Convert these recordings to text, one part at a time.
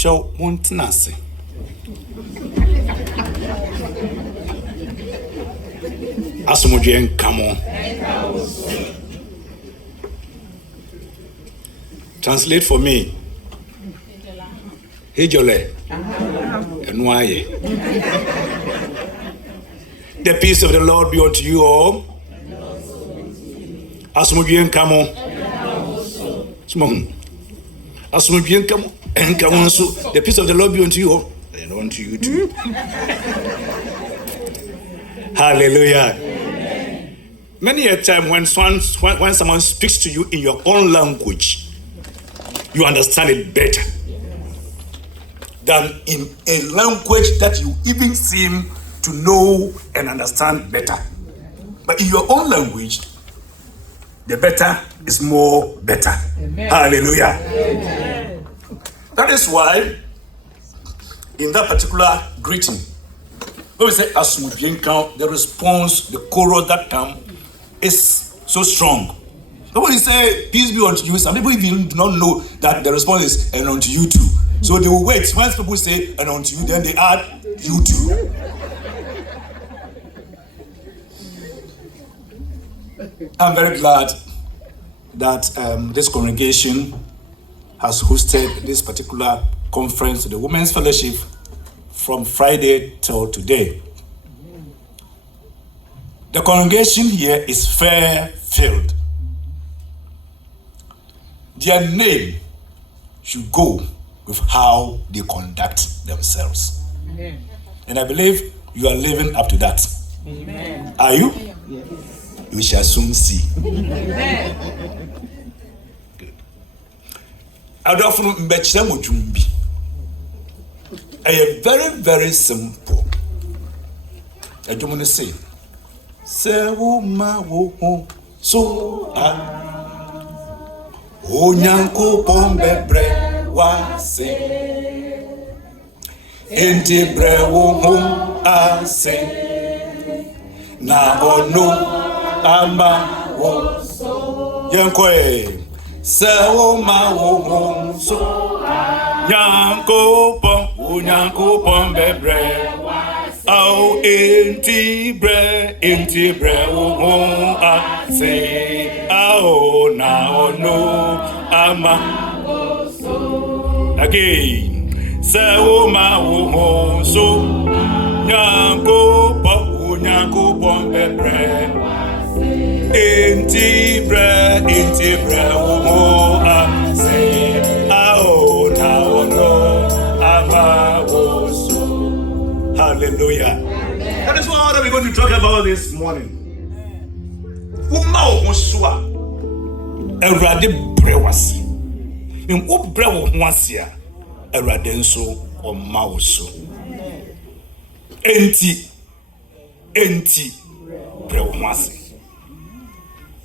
Chow Montanasi. Asumujen Kamo. Translate for me. Hijole. And why? The peace of the Lord be unto you all. Asumujen Kamo. Asumujen Kamo. And Kamo. The peace of the Lord be unto you all. And unto you too. Hallelujah. Amen. Many a time when someone speaks to you in your own language, you understand it better than in a language that you even seem to know and understand better. But in your own language, the better is more better. Amen. Hallelujah. Amen. That is why in that particular greeting, when we say Asumubienka, the response, the chorus that come is so strong. But when we say peace be unto you, some people even do not know that the response is and unto you too. So they will wait. Once people say and unto you, then they add you too. I'm very glad that this congregation has hosted this particular conference, the Women's Fellowship, from Friday till today. The congregation here is fair-filled. Their name should go with how they conduct themselves. Amen. And I believe you are living up to that. Amen. Are you? Yes. We shall soon see. Amen. Good. I am very, very simple. I don't want to say, so Onyanko pombe bre wa se enti bre wo ase na ono ama wo so yanko se wo ma wo so yanko pombe bre au enti bre wo ase ao na ono ama again se wo ma wo so nyanko pombe bre enti bre wo ase ao na ono ama wo so. Hallelujah. Amen. That is what we're going to talk about this morning. Uma wo so a Awurade brewasi. Wo brewo ho ase a Awurade nso o ma wo so. Enti brewo ho ase.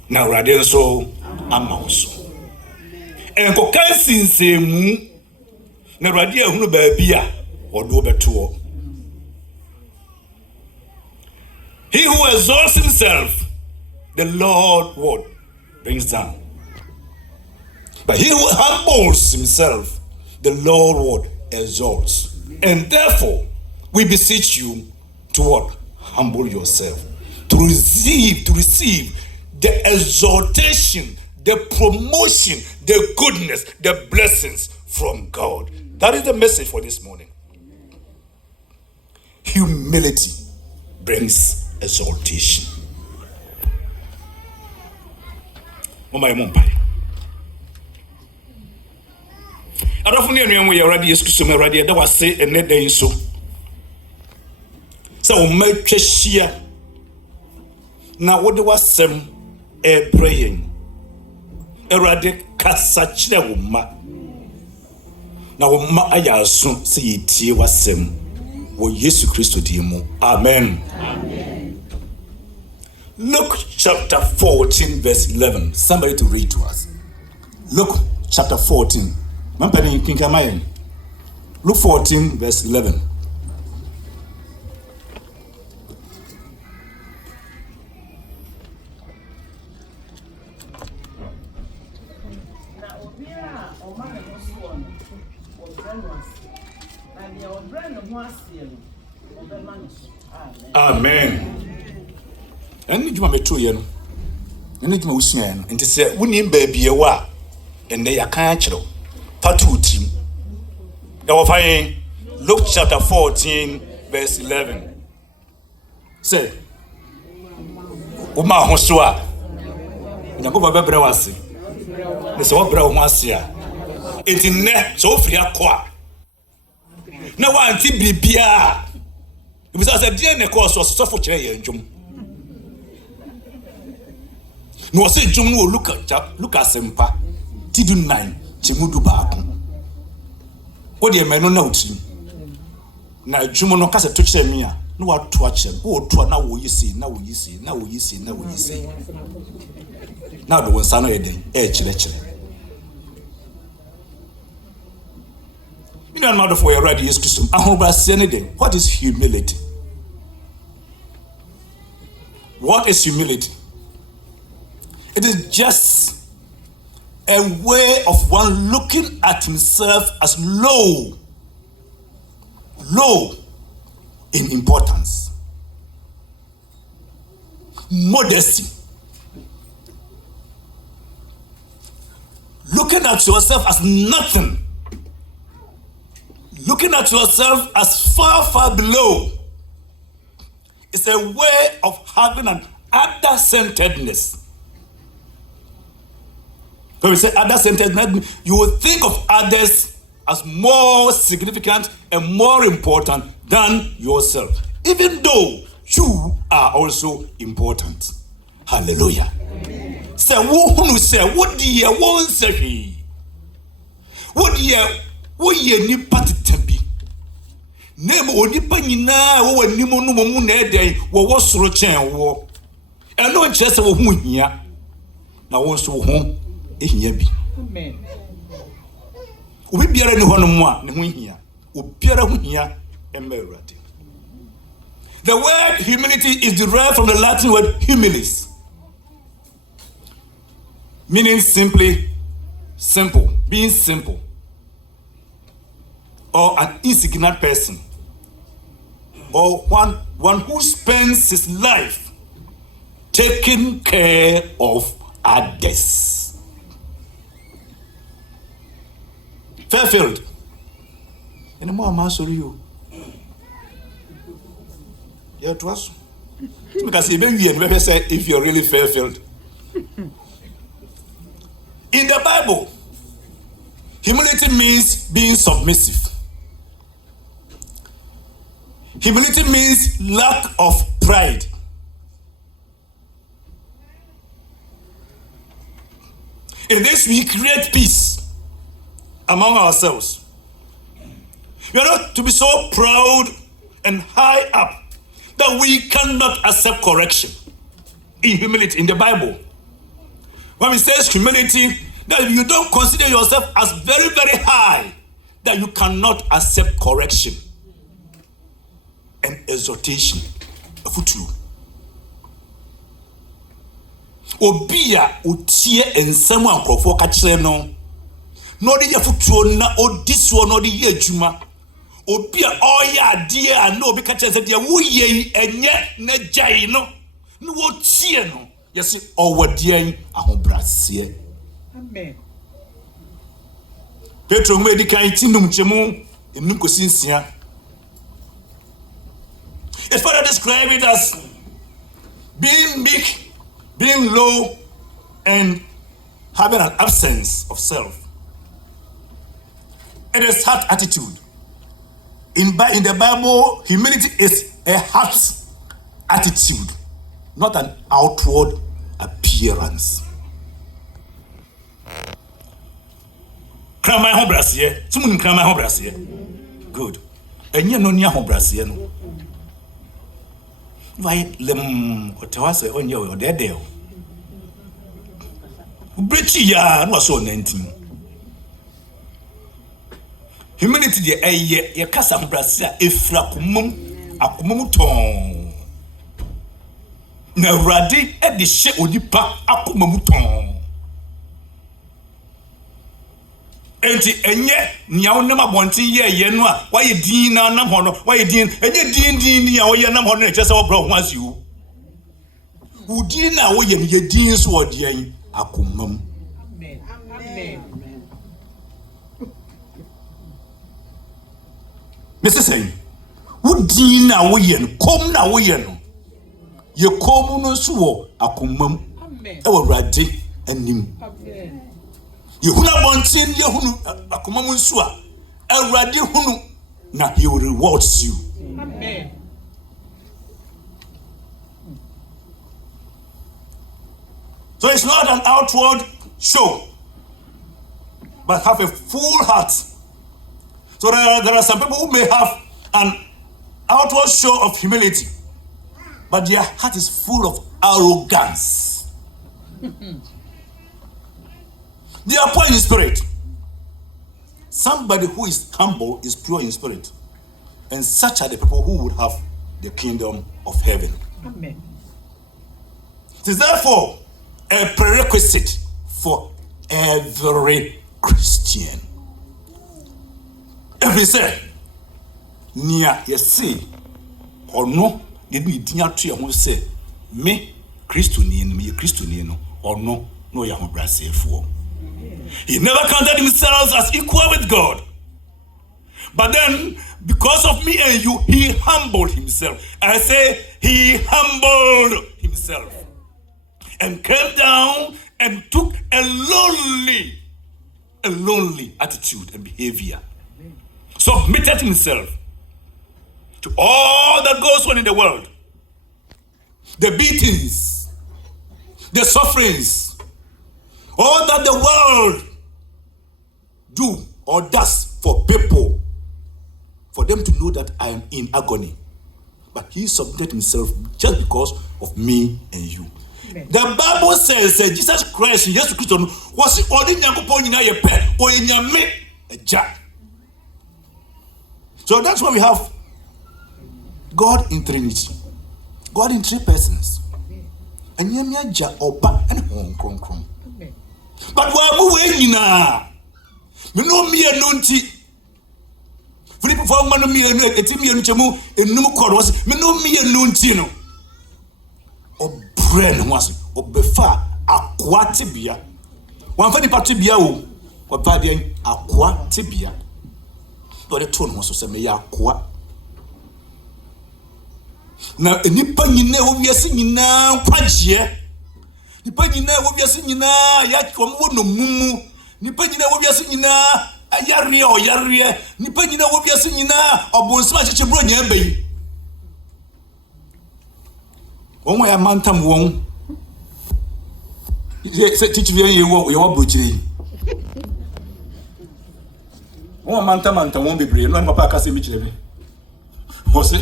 Na Awurade nso ama wo so. Enko kansinsemu na Awurade ahunu baabi a odo beto. He who exalts himself, the Lord what brings down. But he who humbles himself, the Lord what exalts. And therefore, we beseech you to what? Humble yourself. To receive the exaltation, the promotion, the goodness, the blessings from God. That is the message for this morning. Humility brings exaltation. Mama Mumpai. Adofuni enu ye Awurade Yesu Kristo me Awurade da wase ene den so. Sa o matwahia na wode wasem brayin. Awurade kasa kire wo ma. Na wo ma ayaso se yetie wasem wo Yesu Kristo di mu. Amen. Amen. Luke chapter 14 verse 11. Somebody to read to us. Luke chapter 14. Luke 14 verse 11. Amen. And you may be true, you know. And it was soon. And to say, we need baby a wa, and they are can't you. Patu team. Now, fine. Luke chapter 14, verse 11. Say, Uma Hosua. Nakuba Bebrawasi. The Sobra Masia. It's in there, so free a qua. No one to be beer. It was as a DNA course was so for chair and jum. No, say Jum will look at Sempa. Tidun 9, Chimudu Baku. What do you mean? No, now Jumo no cast a touch me. No, what to watch him. Oh, to now will you see, now will you see, now will you see, now will you see. Now the one son of a day, lecture. You know, not for your ready is custom. I hope I see anything. What is humility? What is humility? It is just a way of one looking at himself as low in importance. Modesty. Looking at yourself as nothing. Looking at yourself as far below. It's a way of having an other-centeredness. When we say other-centeredness, you will think of others as more significant and more important than yourself, even though you are also important. Hallelujah. Say, who say, what do you want to say? What ye ni patitabi? Name onipa nyina wo wanimo no mu na eden wo soro chen wo. Eno nche se wo hu hia. Na wo so ho ehia bi. Amen. Obi biara ni hono mu a ne ho hia. Obiara hu hia emma Awurade. The word humility is derived from the Latin word humilis, meaning simply simple, being simple, or an insignificant person, or one who spends his life taking care of others. Fairfield. And more I'm sorry you. Yeah, it was. Because even we never say if you're really Fairfield. In the Bible, humility means being submissive. Humility means lack of pride. In this, we create peace among ourselves. We are not to be so proud and high up that we cannot accept correction. In humility, in the Bible, when it says humility, that you don't consider yourself as very, very high, that you cannot accept correction and exhortation. Obia utie ensemu ankrofo ka kire no no de yafutuo na odisuo no de ye adwuma obia oya ade a na obi ka kire se de woye enye na jai no no wotie no yesi owodian ahobrase. Amen. Petro ngwe di kan tinum chemu enum kosinsia. It's further describe it as being meek, being low, and having an absence of self. It is heart attitude. In the Bible, humility is a heart attitude, not an outward appearance. Krama ho brasier. Sumun krama ho brasier. Good. Enye no nia ho brasier no. Why lem otewase onye o dedeo. Ubrechi ya no so 19. Humility de eye ye kasa ho brasier efra akomum ton. Na Awurade e de hye onipa akomum ton. enti enye nia wonam abonten ye no a waye din na nam ho no waye din enye din ni a woye nam ho no chese wo bro ho asiu udin na woye no ye din so ode an akomam. Amen. Amen. Mr. Saying, udin na woye no kom na woye no ye kom no so wo akomam. Amen. E wo rade anim. Amen. Yehuna bontin yehunu akomam nso a awrade hunu na he will reward you. Amen. So it's not an outward show, but have a full heart. So there are some people who may have an outward show of humility, but their heart is full of arrogance. They are poor in spirit. Somebody who is humble is pure in spirit. And such are the people who would have the kingdom of heaven. Amen. It is therefore a prerequisite for every Christian. Every say, Nia, say, or no, did me dinner to who say, me, Christonian, me, Christonian, or no young brass for. He never counted himself as equal with God. But then, because of me and you, he humbled himself. I say, he humbled himself. And came down and took a lonely attitude and behavior. Submitted himself to all that goes on in the world. The beatings, the sufferings, all that the world do or does for people, for them to know that I am in agony. But he submitted himself just because of me and you. Amen. The Bible says that Jesus Christ, Jesus Christ, was the only Nyankopon ina ye pe o nyame eja. So that's why we have God in Trinity. God in three persons. And nyame eja oba and hon kronkron. But we nyina me no me anunti Philip for man me anu etimi anu chemu enum kod was me no me anunti no obrel was obefa akwa tibia wan fa nipa tibia o oba de akwa tibia do de to no so se me ya akwa na nipa nyina wo wiase nyina kwagye nipa nyina wo wiase nyina ya komo no mumu nipa nyina wo wiase nyina ayare nipa nyina wo wiase nyina obonsima cheche bro nya bayi won ya mantam won se teach ye wo brochiri won mantam won bebre no papa aka se mi chire wo se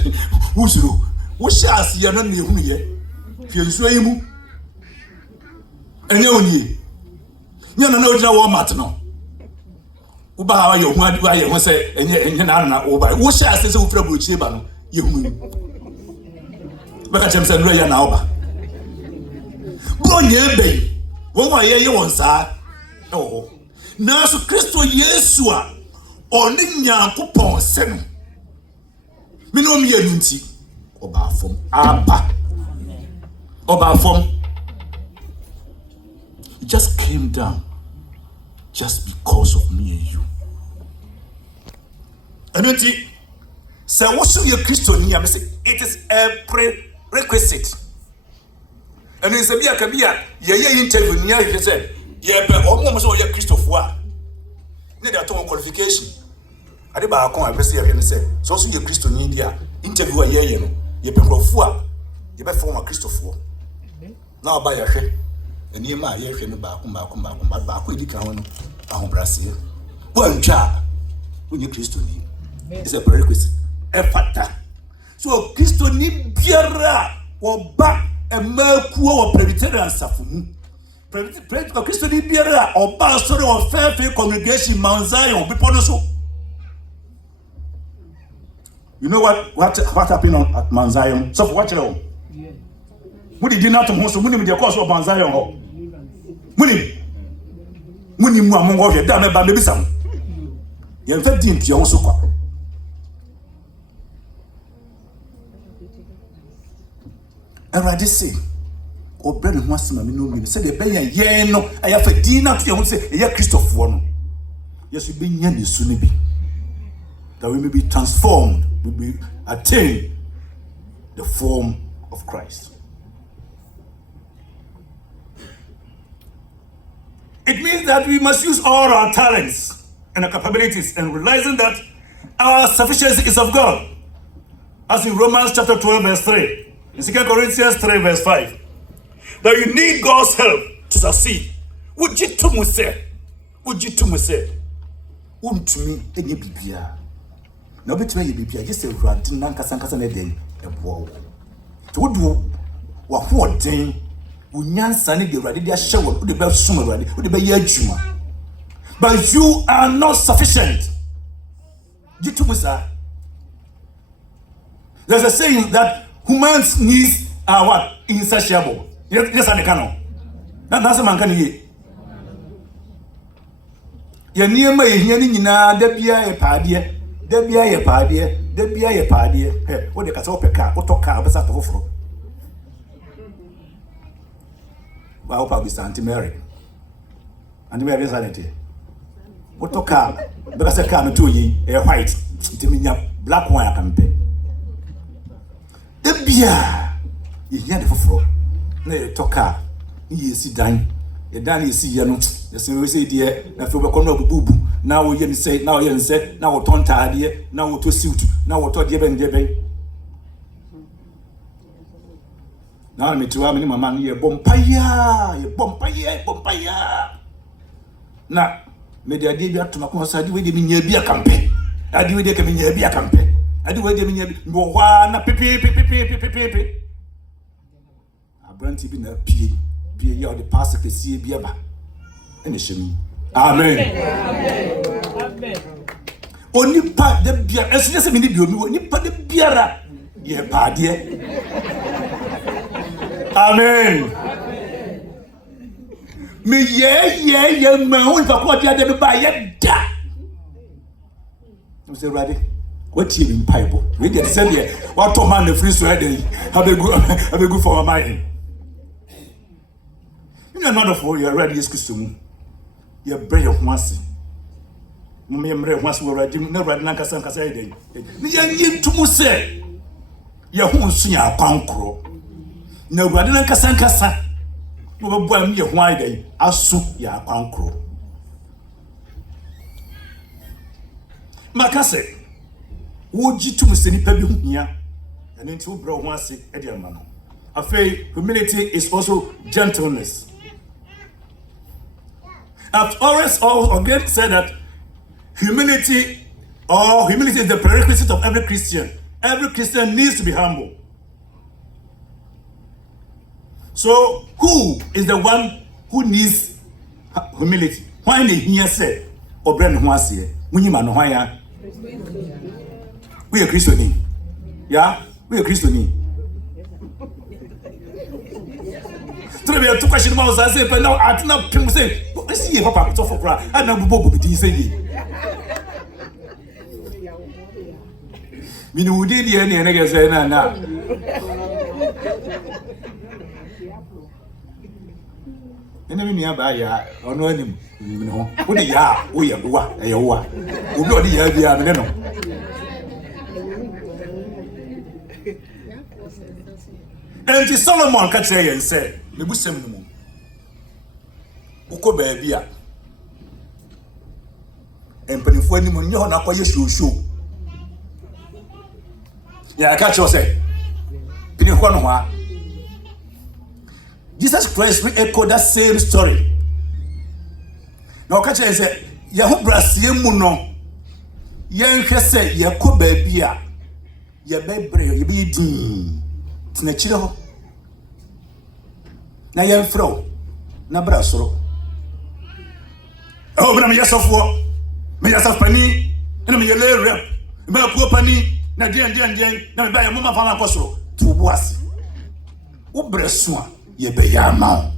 wusuru wo shas ye no na ehunu ye fie nsuo yi mu enye oni nya na odina wo mat no uba ha ye hu adu aye ho se enye na wo ba wo shas se wo fra brochiri ba no ye hu baka chemsa nura ya na oba bro nye be won ye won sa oh na so Kristo Yesu a oni Nyankopon se no me no me anunti oba fom aba oba fom. It just came down just because of me and you. Anunti say what should your Kristo ni am say it is a prerequisite. And in Sabia Kabia, ye interview near you said, ye be almost all your Christopher. Need a ton qualification. I did by a con, I say, and say, so your Christo India interview a year, ye be profua, ye be form a Christopher. Now by a head, and near my year, and back, with the crown, a Brazil. One job when you Christo need. It's a prerequisite. A factor. So Christo ni biara or back a merku or Presbyterian safumu. Christo ni biara or pastor or fair congregation Mount Zion be ponoso. You know what happened at Mount Zion? So watch it all. What did you not to most money with your course of Mount Zion? Money mu among of your damn baby some. Yen fa din tua wo so kwa. Erade say obrɛ ne ho asema me no mi sɛ de bɛyɛ yɛn no aya fa din na tua ho sɛ ɛyɛ Christopher no. Yesu be nya ne su ne bi. That we may be transformed, we may attain the form of Christ. It means that we must use all our talents and our capabilities and realizing that our sufficiency is of God. As in Romans chapter 12 verse 3, in 2 Corinthians 3 verse 5, that you need God's help to succeed. Would you to me say? Wouldn't me any bibia? No better you bibia, just a rat, Nankasankasa Neden, a wall. To do what thing? Unyan Sani de Radia shower, would the best summer ready, would be a juma. But you are not sufficient. There's a saying that humans' needs are what? Insatiable. Yes, I can. That's a man can hear. Your near my Yanina, Debia a padie, Debia a padie, Debia a padie. What the Casopeca, what talk about that overflow. I hope I'll be Auntie Mary. Auntie Mary is sanity. What to car? Because I come to ye a white, black wine I can pay. The beer is yet for floor. No talk. He is dying. The Danny is see you. The same way say, dear, I feel come up boo boo. Now we say, now you say, now we don't tired, now we to suit, now we to debe. Now me to amini mama ye bompaya. Na me de ade bia to makon sa de we de me nya bia campaign. Ade we de ka me nya bia campaign. Ade we de me nya wo hwa na pepe. Abranti bi na pie ye o de pass ke sie bia ba. Ene shemi. Amen. Oni pa de bia esu se me ni bi omi oni pa de biara ye pa de. Amen. Me ye me won fa ko dia de be ba ye da. No say ready. What you in Bible? We get send here. What to man the free so dey. Have a good for my mind. You know not for you ready excuse mu. You bring your once. Mo me mre once we ready na ready na kasa dey. Ni ye ntumu say. Ye ho nsu ya kwankro. Na urade na nkasa no bebu am ye ho aidai aso ya kwankro makase wo jitum se nipa bi ho hia ene nti wo bra ho ase e de ama no afei humility is also gentleness. I've always again said that humility is the prerequisite of every Christian. Every Christian needs to be humble. So, who is the one who needs humility? Why they hear say, or brand who has here? When you man, why? We are Christian. Yeah, we are Christian. So, we have two questions about us. But now, I do not say, I see if Papa talk for cry. I know Bobo be saying. We know did the any nigga say, na. Enemy near by ya, or no him, you know. What the ya, we are what, a wa. We got the idea, I know. And Solomon catch and said, the Busem Uko baby. And penny for any money, you're not quite show. Yeah, I catch you say. Penny one. Jesus Christ re-echoed that same story. Now, catch I say, Yahu Brasia Muno, Yan Hesse, Yako Babia, Yabebre, you be dean, Tnachilo. Na yan fro, na brasro. Oh, but I'm yes of war. May I have penny, and I'm a lay rep. About poor penny, na dear, now buy a mama from apostle to was. Ubreswa. Ye be ya ma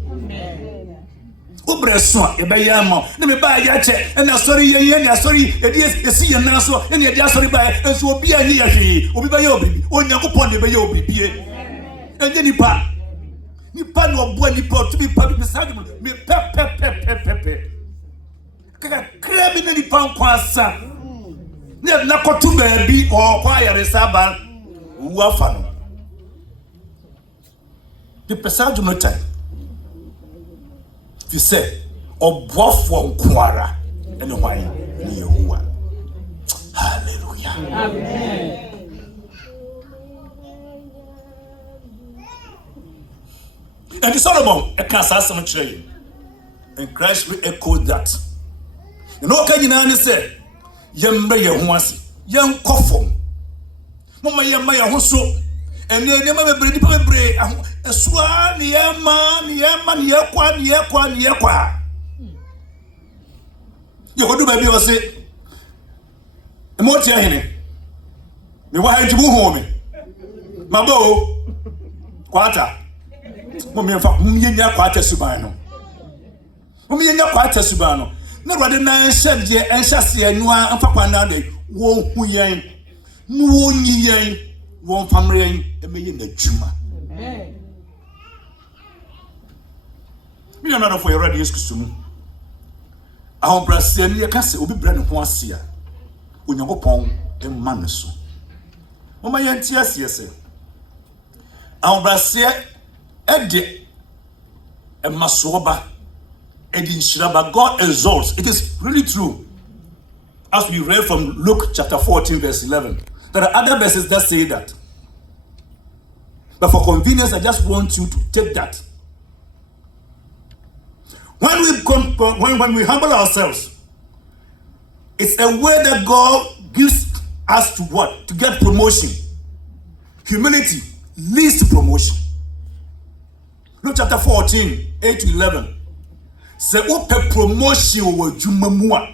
Obreso, Ebayamo, the Bayache, and a sorry, it is a naso, and the Asori by as will be a near he, or by Yobi, or Yakupon the Bayobi, and then Nipan or Buanipo to be public beside me, pep. Crabbing any pound quasa. Never not to baby or choir is about Wafano. The passage of no time. You say, or buff one quara and why Yahuwah. Hallelujah. Amen. And the Solomon, a Kansas trade. And Christ will echo that. You know, can you say, young Mayor Huasi, young Coffum, Mama Yamaya Husso, and then never break a swan, Yaman, Yakwa. You go to baby or say, a more tiahine. The wife to home. Mabo, quarter. Mumia quarter subano. Mumia quarter subano. No rather than said, ye and Shassi and Noa and Papa Nade, won't who yang, no yang, won't family a million the Juma. Me another for your radius custom. Our Brazilian Cassie will be brand once here. When you go upon a manasso. Oh, my auntie, yes, our Brazil, Eddie, and Masoba. But God exalts. It is really true. As we read from Luke chapter 14, verse 11. There are other verses that say that. But for convenience, I just want you to take that. When we humble ourselves, it's a way that God gives us to what? To get promotion. Humility leads to promotion. Luke chapter 14, 8 to 11. Se ope promotion wo dwuma mu a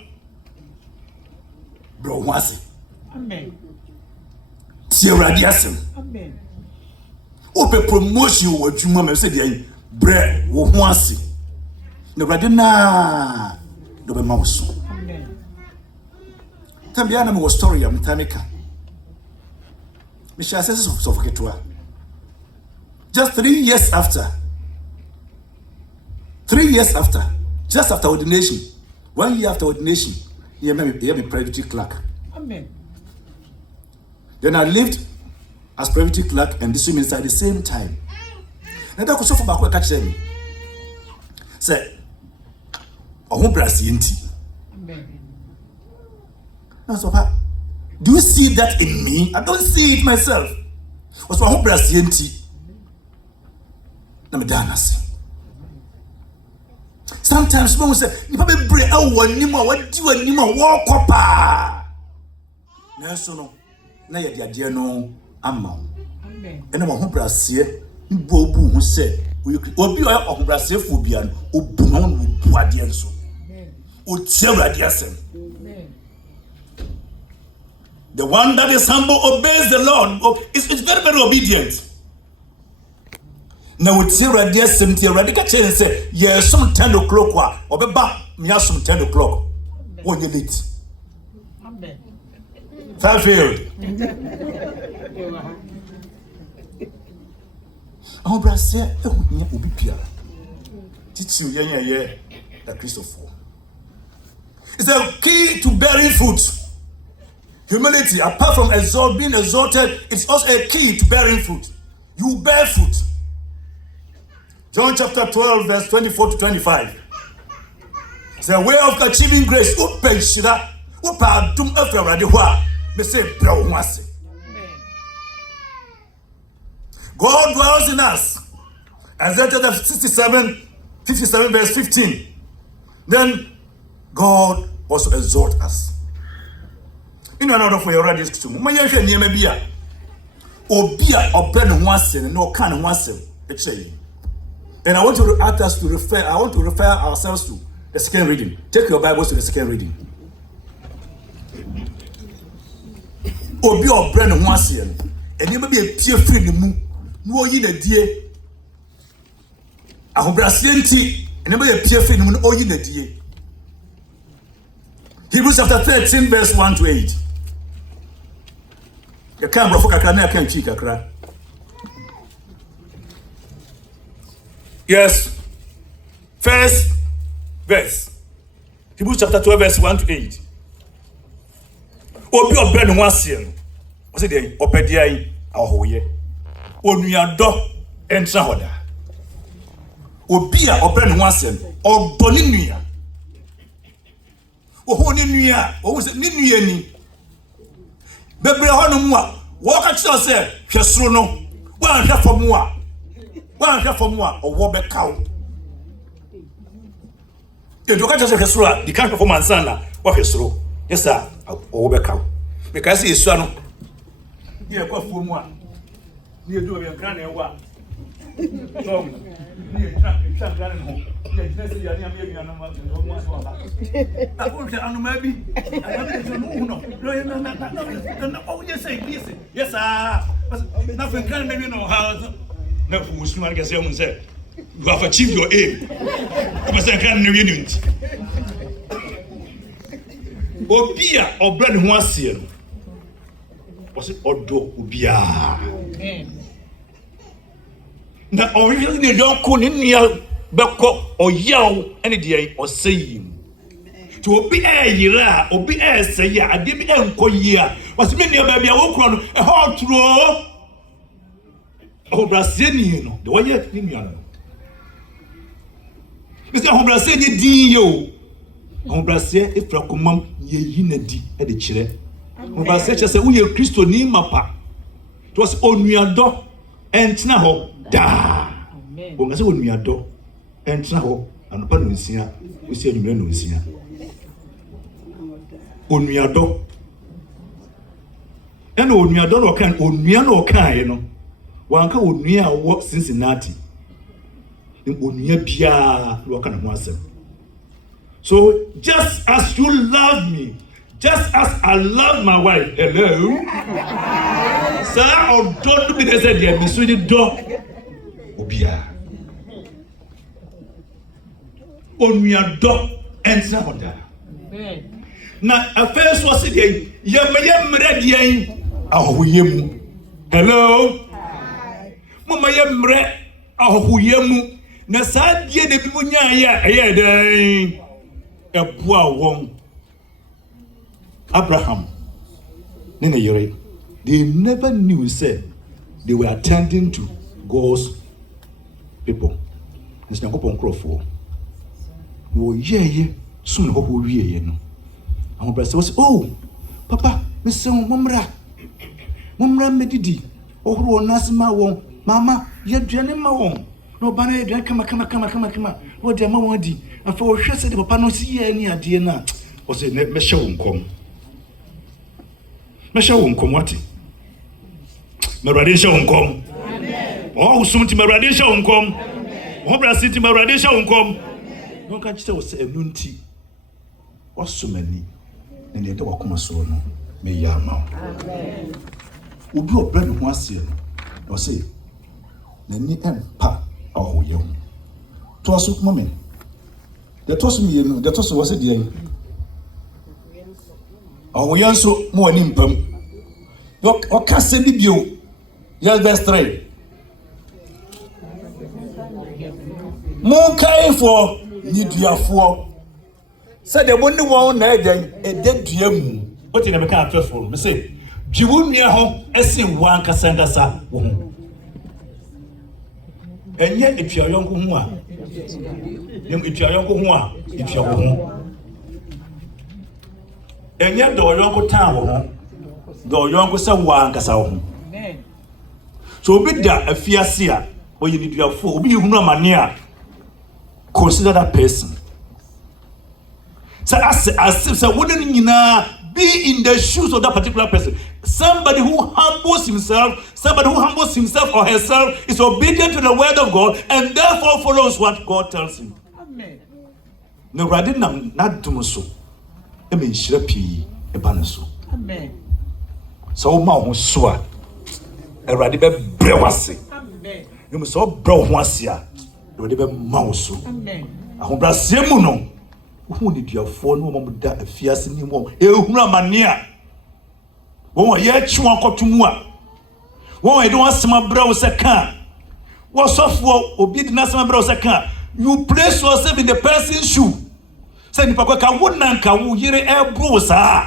bro wase amen ti awurade asem amen ope promotion wo dwuma me se dey bre wo ho ase na awurade na do be ma wo so amen tambia na me wo story am tamika me share sense of suffocatua just 3 years after, just after ordination, 1 year after ordination, he made me private clerk. Amen. Then I lived as private clerk and this woman at the same time. And I could suffer back what catch me. Say, oh, Brasienti. Amen. Now, so, do you see that in me? I don't see it myself. What's my Brasienti? Sometimes people say, "You probably break out one nima, what do you nima walk up?" No, na ye dia no ama. Amen. And mo hobrasie, bobu who say, "Obi o hobrasie fo bia no, obu no bu ade enso." Amen. O tiara ade asem. Amen. The one that is humble obeys the Lord. It's very, very obedient. Now it's here at the SMT radical change say, yes, some 10 o'clock or be back me have some 10 o'clock. When you late. Amen. Fairfield. Oh, Brazil, Ubi Pia. Teach you, yeah, the Christopher. It's a key to bearing fruit. Humility, apart from being exalted, it's also a key to bearing fruit. You bear fruit. John chapter 12, verse 24 to 25. It's a way of achieving grace. God dwells in us. Isaiah 57 verse 15. Then God also exalts us. In order for your radius to move, and I want to ask us to refer ourselves to the second reading. Take your Bibles to the second reading. Obi or brand of one and you may be a tear free the moon. No, you the dear. I hope Brasienti And remember your peer feeling when all you need. Hebrews chapter 13, verse 1 to 8. You can't broke a crane, can't cheek a crack. Yes. First verse. Hebrews chapter 12, verse 1 to 8. Obi of bread and one sin. What's it there? Opedia, our whole year. Only a dog and Sahoda. Obia or bread and one sin. Or Bolinia. Or Honinia. Or was it Niniani? Baby Honumwa. Walk at yourself. Chesrono. One half for moi. One half for moi. Or Wobbe cow. You don't catch yourself. Chesroa. The kind of woman sana. What Chesro? Yes, sir. Or Wobbe cow. Because he is son. Here, go for moi. Near doing your granny and what? So, near Trump granny home. Yes, you are near me and I won't tell maybe. I don't know. Oh, yes, say, listen. Yes, sir. Nothing can maybe know how. Never was no one can say, you have achieved your aim. I must say, can't unit. Or beer or bread once here. Was it Odo Ubia? Now, originally, don't call in near Bako or Yow any day or saying. To be a year or be a say, I did be a year. Was many a baby a walk on a hard throw. Oh, Brazilian, the way you're thinking. Mr. Hobrasini Dio. Hobrasia, if Procumum ye yinadi at the chile. Hobrasia said, we are Christo ni mapa. It was only a door and snaho. Da. When I say when we are door and snaho and Panusia, we see a Nusia. When we are door. And when we are done or can, when we are no kind, one can when we are walk Cincinnati. When we are Pia, what kind of myself. So, just as you love me, just as I love my wife, hello, sir, or don't be the same, be sweet dog, Obia. On we are dog and Sahoda. Now, a first was again, Yam ready, oh, hello, Mamma Yam red, oh, Yamu, Nasad, ye the Bunya, day. A poor one. Abraham, Nina Yuri, they never knew, said they were attending to God's people. It's not open crop for. Oh, yeah, soon, who we are. Our brother was, oh, Papa, Mr. Mumra Medidi, oh, who are Nasma won, Mamma, you're Jenny Mawon. No, Banner, come. What the Mawadi. And for sure, said the papa no see any idea now. Was it Mesha won't come? Mesha won't come, what? Meradisha won't come. Oh, soon to Meradisha won't come. Hobra City Meradisha won't come. No catch was a nunti. Or so many. And they don't come so no. May Yama. Would do a bread once year. Or say, the knee and pa, oh, young. Twas moment. The toss me, the toss was it young. Oh, we also more impum. Your castle be you. Yes, best trade. More kind for need you for. Said the one one night a dead dream. What in a kind of for? Me say, you wouldn't near home as in one Cassandra sa. And yet, if you are young, if you are young, if you are home, and yet the young town, the young one Cassau. So be there a fiasia, or you need your fool, be you no mania. Consider that person. So as wouldn't you be in the shoes of that particular person? Somebody who humbles himself or herself is obedient to the word of God and therefore follows what God tells him. Amen. No, rather than not do so. I mean, Shrepi, a banaso. Amen. So, Mount Swa, a radical brewasi. Amen. You must all brow once here. You will never mouse. Amen. ahobraseɛ mu no wohu ne duafoɔ no wɔn da afiase ni mu ehunu amane a wɔn yɛ akyi wɔn akɔto mu a wɔn yɛ de wɔn asɛm abrɛ wo sɛ ka wɔsɔfoɔ obi de n'asɛm abrɛ wo sɛ ka you place yourself in the person's shoe sɛ nipa kɔ ka wo nanka wo yere ɛboro saa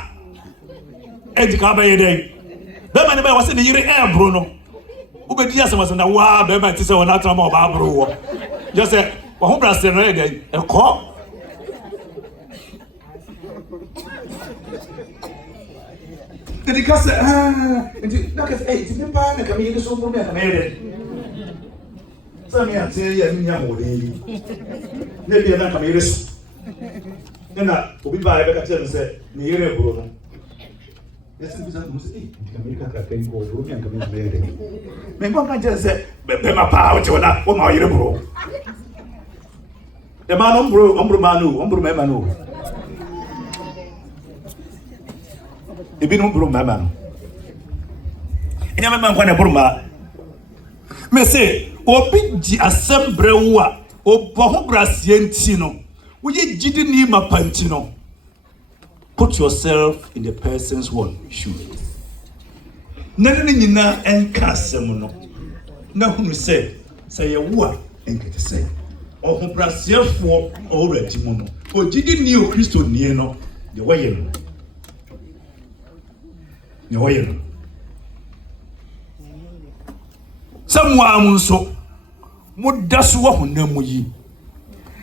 ɛdi ka bɛyɛ dɛ bɛma ne bɛyɛ wɔsɛ ne yere ɛboro no wobɛdi asɛm na waa bɛma ti sɛ wɔn atena ma ɔba aboro wɔ gyɛ sɛ wɔn ho brasɛ no yɛ dɛ ɛkɔ Jadi kasa nanti nak kata tiba pa nak kami ini semua punya kami ada. Saya ni ada ya ni yang boleh. Ni dia nak kami res. Nena, obi ba ya kata saya ni yere bro no. Esse bisa mesti kami kata kami ko bro yang kami ada. Memang kan jadi saya bema pa o na o ma yere bro. De man ombro manu me manu. Ebi no bro mama no enya mama nkwa na bro ma me say obi di assemble wo a obo ho brasie nti no wo ye gidi ni mapanti no put yourself in the person's one shoe na ne nyina enka asem no na hunu say ye wo a enkete say o ho brasiefo o rati mu no o gidi ni o Kristo nie no de wo ye no Nyoyeno Samwa munso mudaso wa honam yi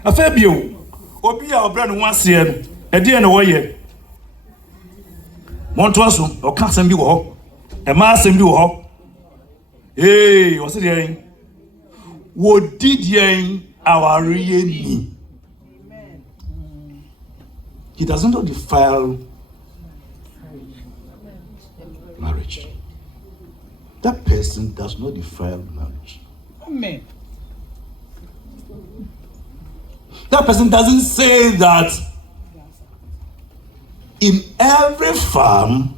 afa bio obi a obra no wase no ede na woye monto aso o ka asem bi wo ho e ma asem bi wo ho o se de wo didien awariye ni he doesn't defile marriage. That person does not defile marriage. Amen. That person doesn't say that in every farm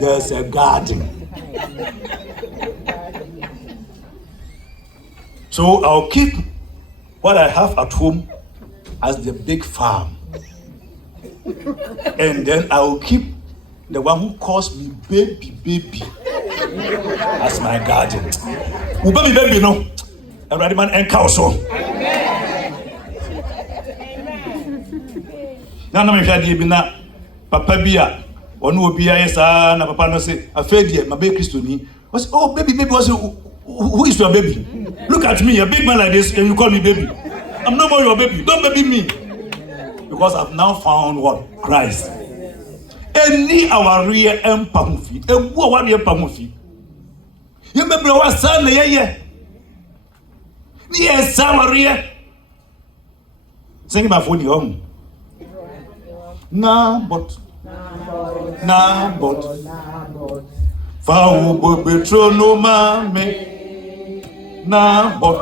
there's a garden. So I'll keep what I have at home as the big farm. And then I'll keep the one who calls me baby as my guardian. Baby no. Everybody man enka also. Na me hwade bi na papa bi a ono obi aye saa na papa no say afedie ma be Kristo ni. Was oh baby was who is your baby? Look at me, a big man like this and you call me baby. I'm no more your baby. Don't baby me. Because I've now found what? Christ. Any our real empamufi, a war empamufi. You remember our son, yeah. Yes, Samaria. Sing my phone home. Nah, but. Fau betro no mame. Nah, but.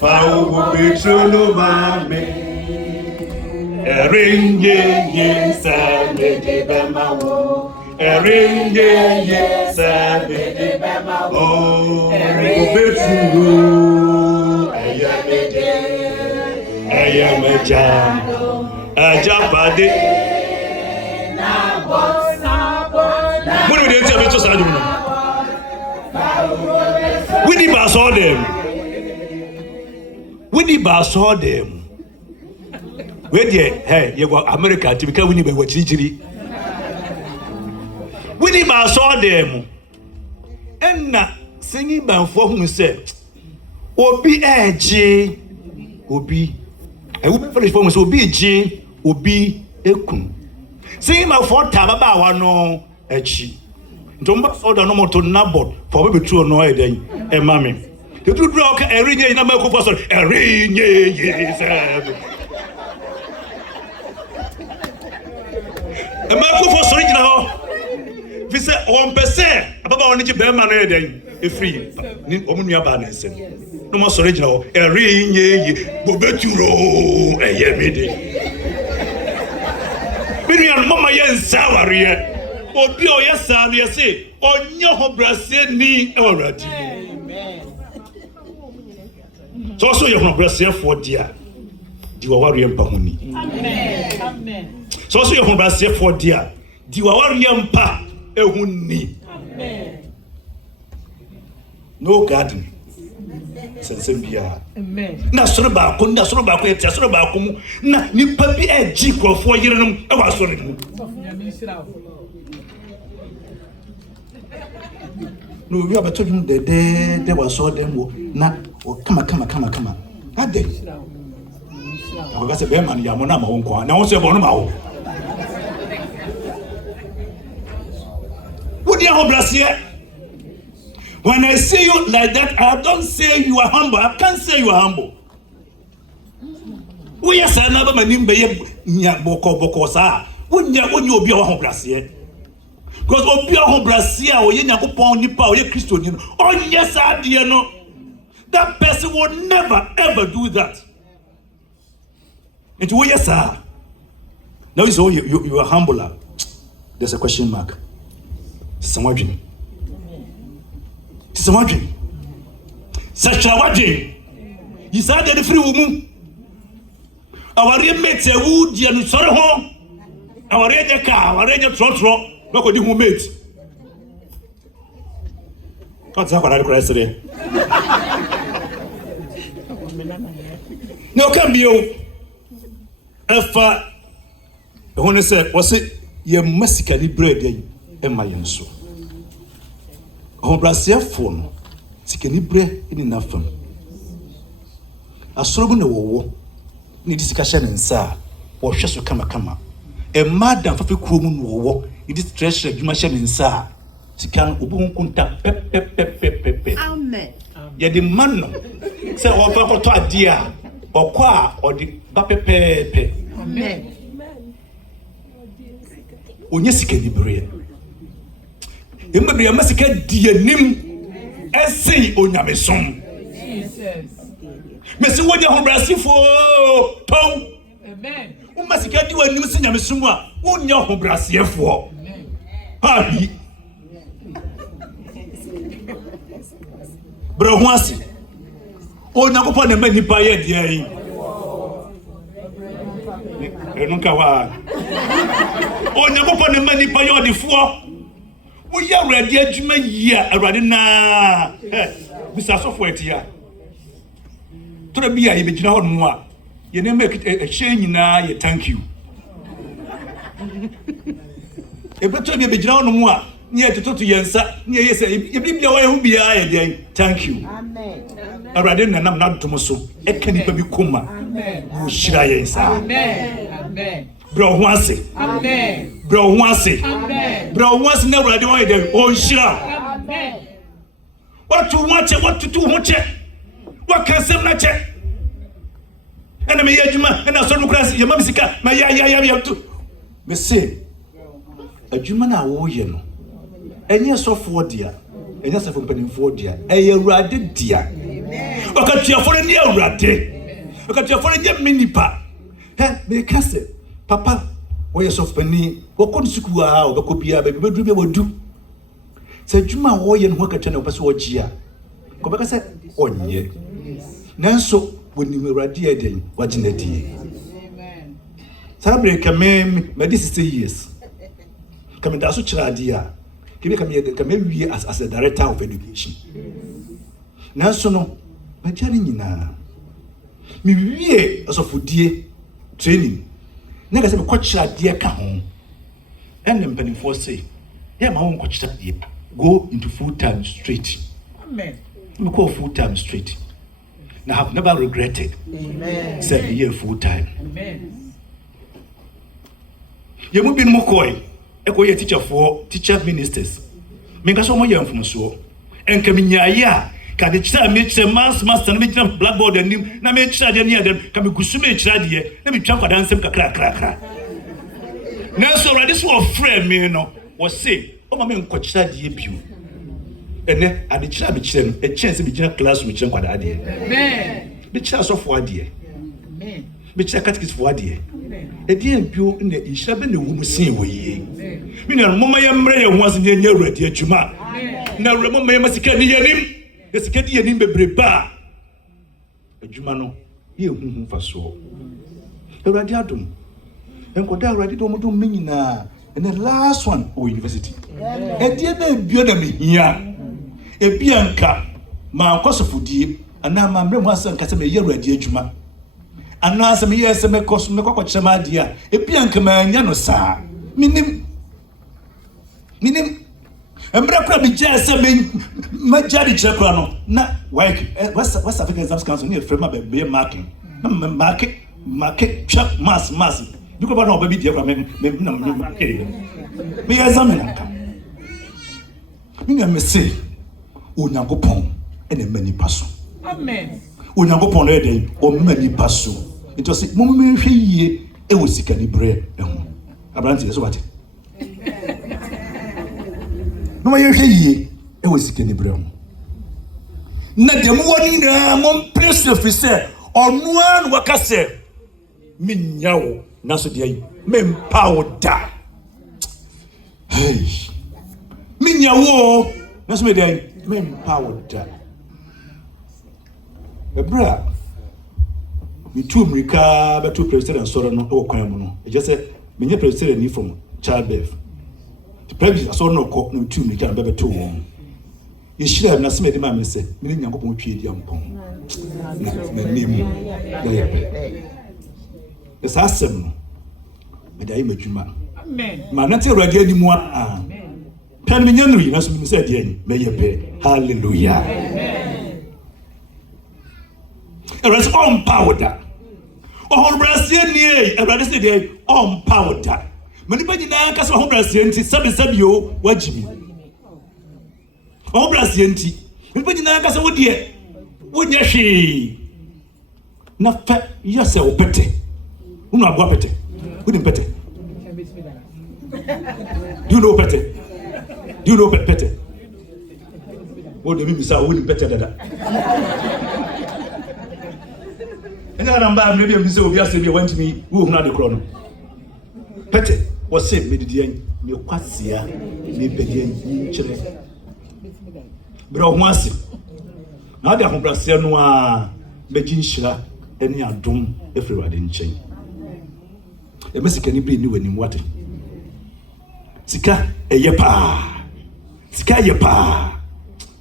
Fau betro no mame. Erin ye sabe de bemawo. Erin ye sabe de bemawo. Erin betro ayamaja ajapade. What do they tell me to say? We saw them. Where hey, you go America to become winning by what chiri. We saw them. And na singing by for whom said, Obi G Obi. I will finish for me, Obi G Obi Ekun. Singing my 4 time about one no Echi. Don't saw the normal to Nabot for maybe 2 or no day, and mammy. You do rock a ring in a milk for a ring, yes. A milk for original. If it's 1%, about only Berman a free, Omunia Barnes. No more original, a ring, Bobeturo, a yemidi. Miriam, Mama, yes, salary. Obi o yesa na yesi onye ho brase ni already. So also you want to for dear. Diwawari mpa huni. Amen. Amen. So also you want to for dear. Diwawari mpa ehuni. Amen. No garden. Sensembia. Amen. Na soro ba ko etia soro ba ko mu na nipa bi eji krofo yerenum e wa soro mu. No we abeto dum de was so dem wo na o kama ade I go say be man ya mo na ma wo nko na wo so e bo no ma wo wo dia ho brasier. When I say you like that, I don't say you are humble. I can't say you are humble. We are saying about my name be nya boko sa. When you obi a ho brasier. Because obi a ho brasier o ye Nyankopon nipa o ye Christo ni. Oh yes I dear no. That person will never ever do that. And you yes sir. Now is you are humble. There's a question mark. Someone dream. Someone such a wadging. You said that the free woman. Our real mates a wood, and sorry home. Our radio car, our radio trot, look at the who mate. What's up, I cried today? No, can be you. If I want to say, was it your musically bread in my answer? Hombrasia phone, Sikani bre in nothing. A sorrow no war, need discussion in sa, or just to come. A madam for Kumun war, it is treasure you must in sa. Sikan Ubun Kunta pep. Amen. Yet the man say, or Papa to a dear, or qua, or the pepe. Amen. When you sikani bre. Maybe a massacre dear nim and say Onyameson. Jesus. Messi, what you have Brasi for Tom? Amen. Who massacre you and Lucy Yamesuma? Who know who Brasi for? Harry Brahwasi. Oh, Nakupon the many payet, yea. Oh, Nakupon the many payot the four. We are ready to make year already now. Mr. Software here. To the beer, you begin on more. You never make a change now, you thank you. If I told you begin on more, near to talk to your son, yes, you bring your way who be I thank you. Amen. Already, and I'm not to Mosso. It can be Kuma. Amen. Should I answer? Amen. Amen. Bro, once it. Amen. Bro, once it. Amen. Bro, once never I don't know. Oh, sure. Amen. What to watch it, what to do, watch it. What can some not check? And I may Juma, and I saw no class, your mamsika, my ya too. Me say, a Jumana woyen. And yes, so for dear, and yes, from penny for dear, a ratted dear. Look at your foreign year ratted. Look at your foreign year minipa. Hey, me casse, Papa, or yes of penny, or consecua, or copia, baby, will do. Say Juma woyen work at an opaswajia. Come back, I said, on ye. Nanso when you were dear then what in the day. Sabre come this is years. Come that's what idea. Come here as a director of education. Nanso no my journey na me wie as of die training. Nega say me coach idea ka ho. And them penny for say, yeah my own coach idea go into full time straight. Amen. Me go full time straight. Now I've never regretted. Amen. Said a year full time. Amen. You must be Mokoi, a teacher ministers. Make us all young from so. And Kaminya, can the child make a master, make a blackboard and him, na make child near them, can be Kusume Chadia, let me jump and dance him crack. Now, so this was friend, me, no, was say, oh, my man, coach that debut. And then at the child, a chance to be in a class with John Quadadia. Amen. The child of what dear. Amen. The child catechis for dear. A dear pure in the Ishaben, the woman sing away. Me know, Mamma Yamre was in your ready at Juma. Now remember, I must get near him. Let's get near him, be bar. adwuma no ye huhu fa so awurade adom enkoda awurade do modom nyina and the last one university edie be bio na mehia ebianka ma nkosofodie ana ma mrem asanka se me ye awurade adwuma ana se me ye se me koso me kwakwakyema ade a ebianka ma anya no saa minim Embra kura bija se me majari chekura no na West African Exams Council ni frame be marking na market check mass you go no baby dia me examine aka me say Onyankopon ene mani paso Amen. Onyankopon no eden o mani paso it was mo me hwe yie e wo sika ni bre ehu abranti so what no ma yehwe yie e wo sika ni bre ehu na dem woni na mo pressure fi se onu an wakase minyawo na so de me powder hey minyawo na so me de me powder ebra mi tu mrika be tu president so no e kwan mu no e je se me nye president ni from childbirth the president so no ko no tu mrika be to won ye shira na se me de ma me se me Nyankopon twie di ampon na nemu na ye esa asem no me dai madwuma Amen. ma na te awurade animu a pen me nyanu yi na so me se de ani me ye pe hallelujah amen awurade on powder oh brasia nie awurade se de on powder mani pa nyina ka so ho brasia nti sabi o wagimi oh brasia nti mani pa nyina ka so wo de wonya hwe na fa yase opete unu agwa pete wodi pete do you know pete pete what do you mean say wodi pete dada ena na mba me bi say obi ase bi want me wo huna de kro no pete wo say me didian me kwasia me pedian chire bro ho ase na de ho brasia no a beji nhira eni adom efrewade nchen e mesika ni bi ni wani wate sika eye pa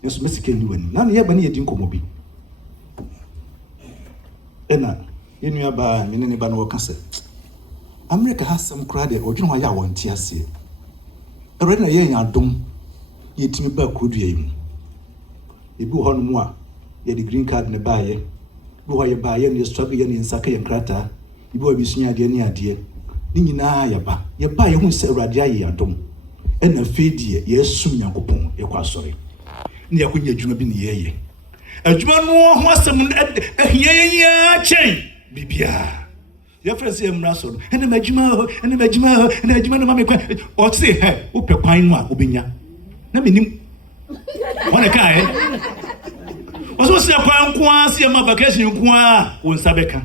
yesu mesika ni wani na ye ba ni yedi nkomo bi ena yenu aba me ne ba no kase America has some crowd odwun ho ya wonti ase ewre na ye nya adom yetimi ba kodua yi ebi ho no mu a ye the green card ne ba ye bi ho ye ba ye ne struggle ye ne nsaka ye krata ibi wa bisunya ade ne ade ni nyina ye ba ye hu se awurade aye adom ena fedie ye sum Nyankopon ye kwa sori ne ye konya adwuma bi ne ye adwuma no ho asem ehia chen bibia ye frese emra so ena majuma no mame kwa o se he wo pe kwan no a obenya na menim wona kai oso se kwan kwa se ma vacation kwa won sabeka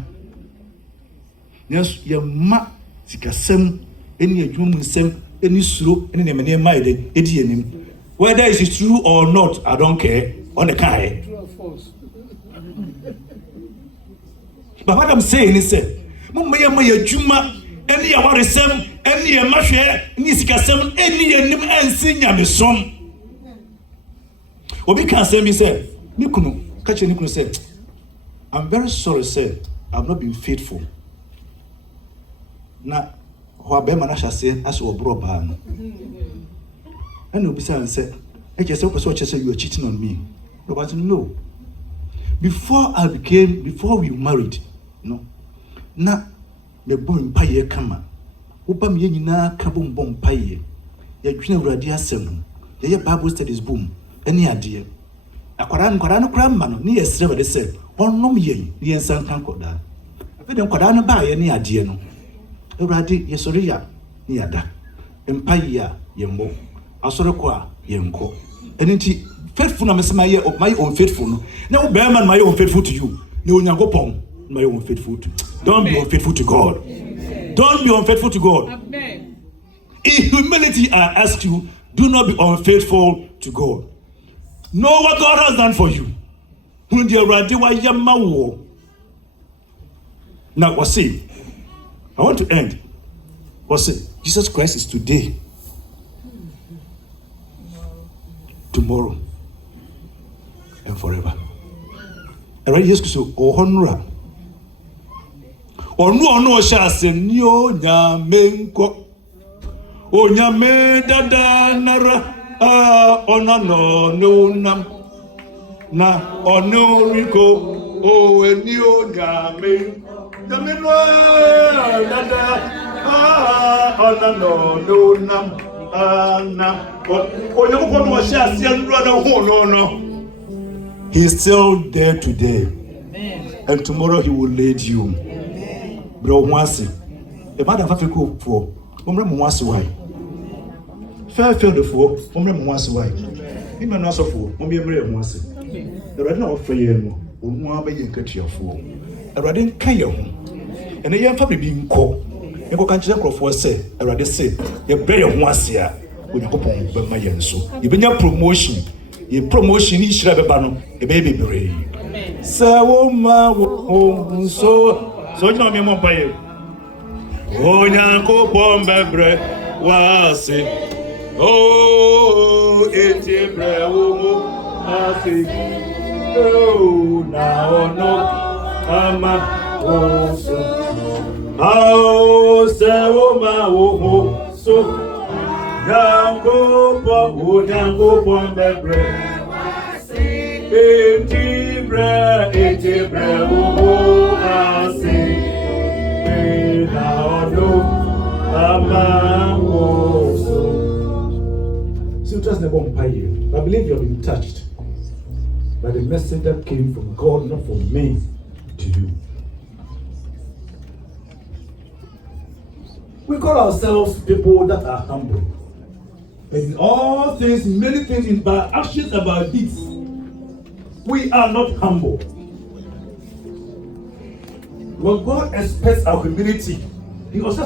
yes ye ma sikasem eni adwuma nsem eni suro eni ne mene mai de edi enim whether it is true or not I don't care on the kai True or false? but what I'm saying is mama adwuma eni ya waresem eni ya mahwe eni sikasem eni enim ensi nyamesom obi kan say me say nikunu kache nikunu say I'm very sorry sir I've not been faithful na ho abema na hyase as obro ba no and obi say I just say you are cheating on me but no before we married no na me bon paye kama oba me nyina ka bom paye ya dwina awurade asem ye Bible studies boom eni ade akwara no kra ma no ne yesre bade se onnom yen ne yensan kan koda afede kwada no ba ye ne ade no awurade yesori ya ne yada empaye ya yembo asore ko a yenko enti faithful na mesema ye my unfaithful no na wo be man my unfaithful to you ne Onyankopon my unfaithful to don't be unfaithful to God. Amen. Don't be unfaithful to God. Amen. In humility I ask you, do not be unfaithful to God. Know what God has done for you. When the already wa yama wo Now, what's it? I want to end. What's it? Jesus Christ is today, tomorrow, and forever. And right, Jesus Christ, Ohonra. Ono shall say, Nyo Nyamenko. O Nyame Dada Nara. Ona no nam. Na ono Rico. O Nyo Nyame. Nyame no Dada. Ona no nam. Na. O Nyame shall say, no. He's still there today. Amen. And tomorrow he will lead you. Bro, once a man of Africa for once why. Fair field for once why. Even also for once. The red now for you, one by your cut your fool. A radin kayo. And a young family being called. You go can't check for say, a radin say, you're very once here with a couple of my so. You've been your promotion. Your promotion is Shrabano, a baby brave. So, so you know me more by you. Oh, Yanko Bomba bread was it. Oh, it's a bread. Oh, now no, Ama, oh, so. Oh, so Yanko Bomba bread. Eti bread, oh, I see. So trust the bomb. I believe you have been touched by the message that came from God, not from me, to you. We call ourselves people that are humble. But in all things, many things, in our actions, about deeds, we are not humble. When God expects our humility, He has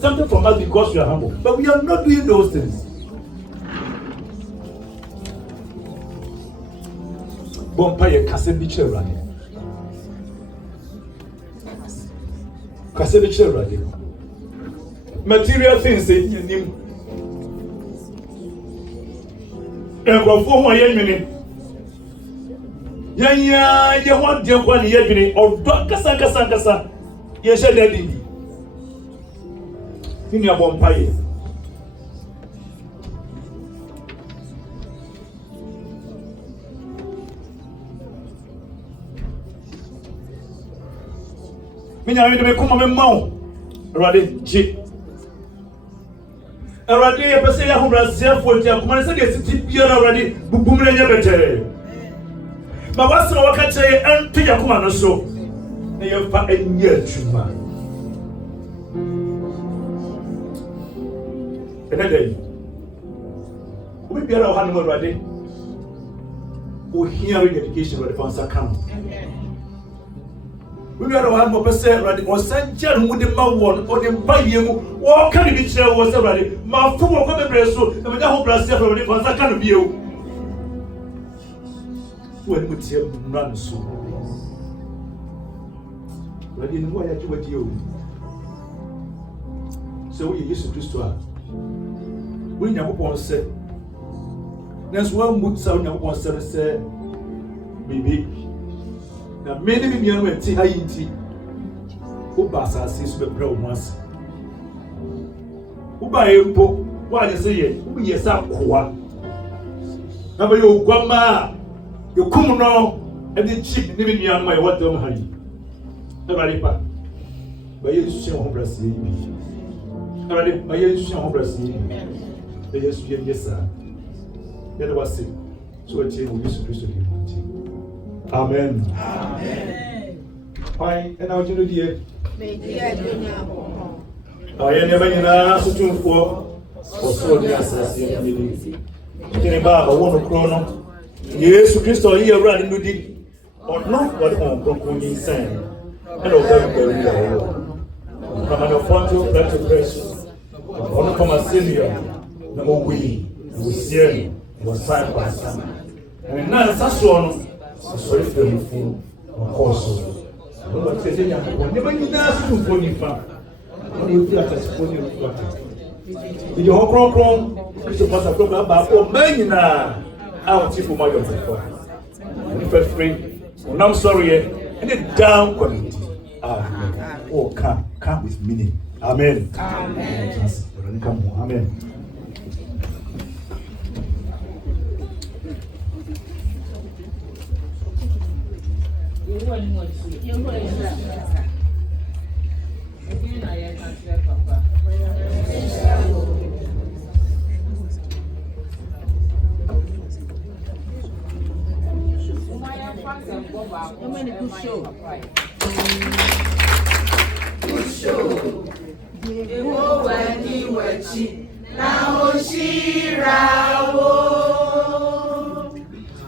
something from us because we are humble. But we are not doing those things. Bompire Kasebiche Radi. Kasebiche Radi. Material things in him. And go for 1 minute. You want to go and or Kasa. Yes, I did. In your bompire. Minya mi de come mau. Rade G. Rade e pese ya hobra sefo ti akoma se de siti biara rade bubumre nya betere. Ma wasra waka che antu yakoma no so. Na ye fa anya tuma. Enede. Obi biara o hanu rade. O hearing education rade for answer come. We are one more percent ready or send Jan with the one or the buy you or can you be chair was already. My football come the so and we don't blast everybody for that kind of view. When we see run so. Ready in what you with you. So we used to do so. We never want to say. There's one would sound that wants to say, baby. Na many million went to Haiti. Who basa says to the once. Who buy a book? Why you say it? Who yes up qua? Have you grandma? You come now and the cheap living young my what them honey. The Radipa. But you should home Brazil. By you should home Brazil. The yes, yes, sir. That was it. So I tell you, we used to do. Amen. Amen. Fine, and now you know, dear. I never know so too for so the assassin. Can about a one chrono? Yes, Christo here running to dig or not what home broken insane. And very low. Come on, a front of that precious. On come a senior. No, we see was side by side. And now, such one. Sorry for the fool, of course. What say you? Never you dance to Bonifa. What do you feel at a Bonifa? Did you hold wrong? You supposed to go back for many now. I'll see for my daughter. First friend, I'm sorry, and then down quality. Oh, come with meaning. Amen. Amen. Come on, amen.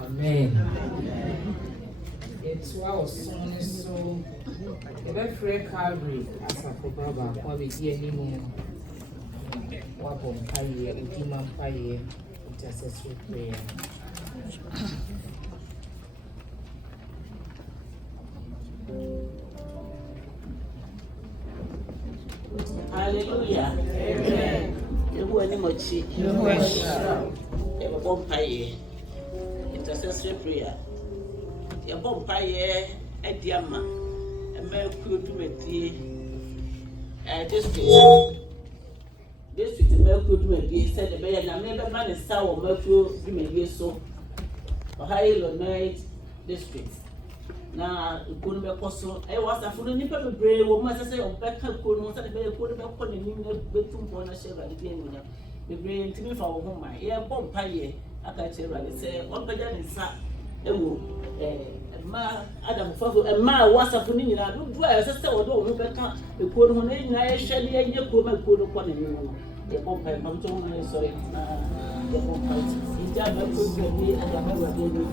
Amen. It's wow, so the free Calvary as a Brother, what we hear anymore. What on fire, Udiman fire, intercessory prayer. Hallelujah. Amen. You any mochi. You bomb pie. Intercessory prayer. You bomb pie at Diama. And may could do it. District Mercury do it. Said the mayor, and I never man is sour Mercury do it so. Ohio Night District. Na ikunu be koso e wasa funu nipa bebre wo ma sese o beka kunu sese be kunu be kɔ n'anim na betum pɔ na hyɛ de bi emunya bebre ntimi fa wo ho ma ye bɔ mpaye aka kyerɛ ba sɛ o pɛgya ne nsa ewo ma adam fafo ma wasa funu nyina do do a sese wo do wo ho beka ekunu ho na nyina ye hwɛ ne ye ko ma ekunu kɔ n'anim no ye bɔ mpaye ma to ho na sorry na ye bɔ mpaye ija ba ko bi adam ba